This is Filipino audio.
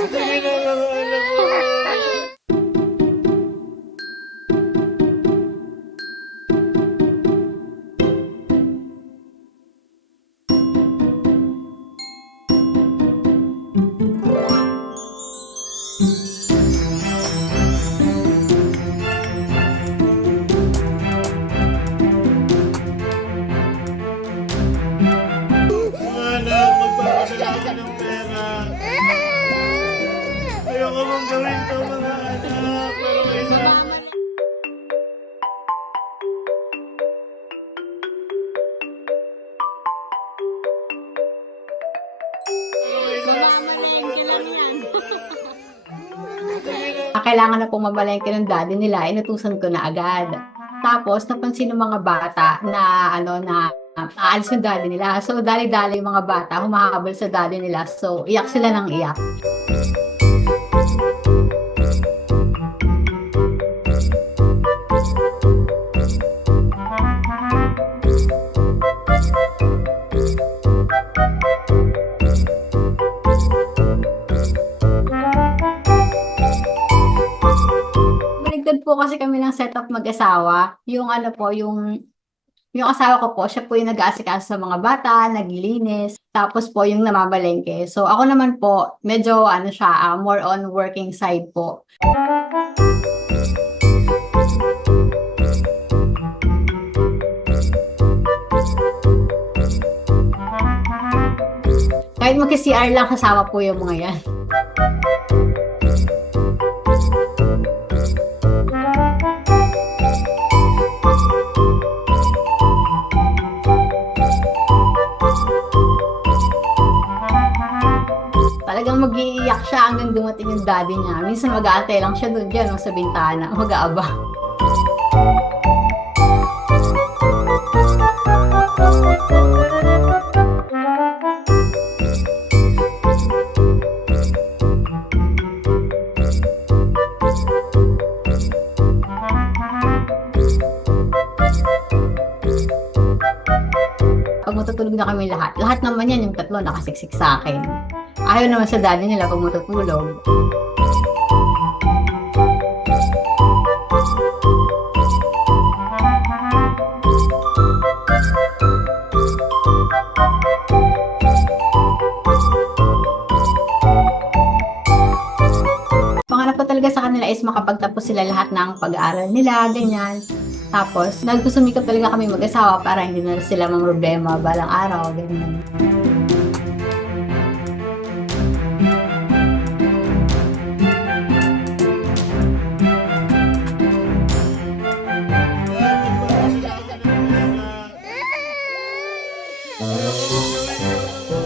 Sige na lang, anak ko. Anak, magpapadala ako ng pera. Ayoko mong gawin to, mga anak. Pero kailangan. Mamamalengke lang yan. Kailangan na pong mamalengke ng daddy nila, inutusan ko na agad. Tapos, napansin ng mga bata na, aalis yung daddy nila. So, dali-dali yung mga bata, humahabol sa daddy nila. So, iyak sila ng iyak. Baligtad po kasi kami ng setup mag-asawa. Yung asawa ko po, siya po yung nag-aasikaso sa mga bata, naglilinis, tapos po yung namamalengke. So ako naman po, medyo more on working side po. Kahit mag-CR lang, kasama po yung mga yan. Talagang mag-iiyak siya hanggang dumating yung daddy niya. Minsan mag-aantay lang siya doon dyan sa bintana, mag-aabang. Pag matutulog na kami lahat naman yan, yung tatlo nakasiksik sa akin. Ayaw naman sa daddy nila pag matutulog. Pangarap ko talaga sa kanila is makapagtapos sila lahat ng pag-aaral nila, ganyan. Tapos, nagsusumikap talaga kami mag-asawa para hindi na sila mamroblema balang araw, ganyan. Ayoko mong gawin to.